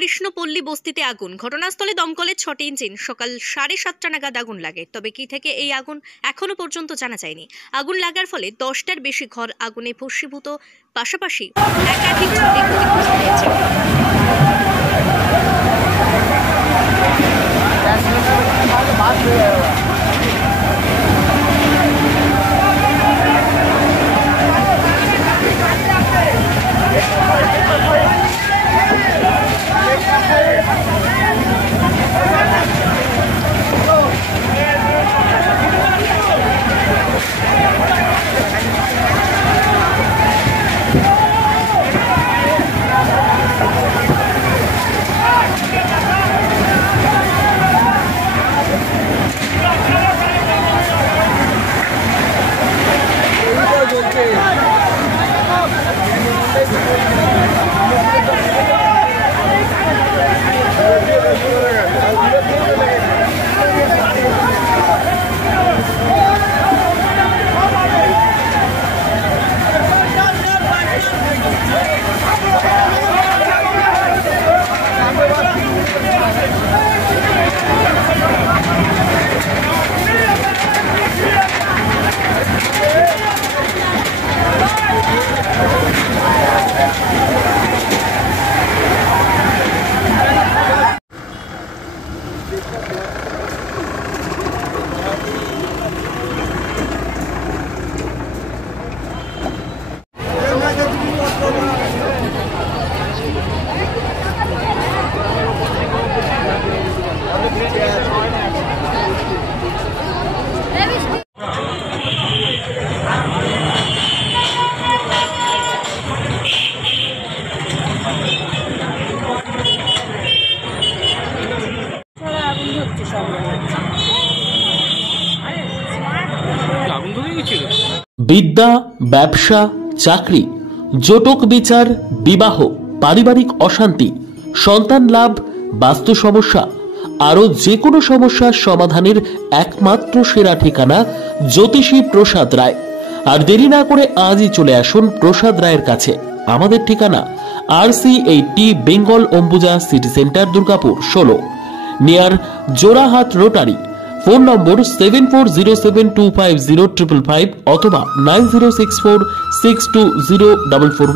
কৃষ্ণপল্লী বস্তিতে আগুন। ঘটনাস্থলে দমকলের 6টি ইঞ্জিন। সকাল 7:30 নাগাদ আগুন লাগে। তবে কি থেকে এই আগুন এখনো পর্যন্ত জানা যায়নি। আগুন লাগার ফলে 10টার বেশি ঘর আগুনে ভস্মীভূত, পাশাপাশি একাধিক ঝুঁকি ক্ষতিগ্রস্ত হয়েছে। বিদ্যা, ব্যবসা, চাকরি, জটক বিচার, বিবাহ, পারিবারিক অশান্তি, সন্তান লাভ, বাস্তু সমস্যা, আরো যে কোনো সমস্যার সমাধানের একমাত্র সেরা ঠিকানা জ্যোতিষী প্রসাদ রায়। আর দেরি না করে আজই চলে আসুন প্রসাদ রায়ের কাছে। আমাদের ঠিকানা RC80 Bengal Ambuja city centre, Durgapur 16, near Jorhat rotary. Phone নম্বর 7407250555 অথবা 9064620444।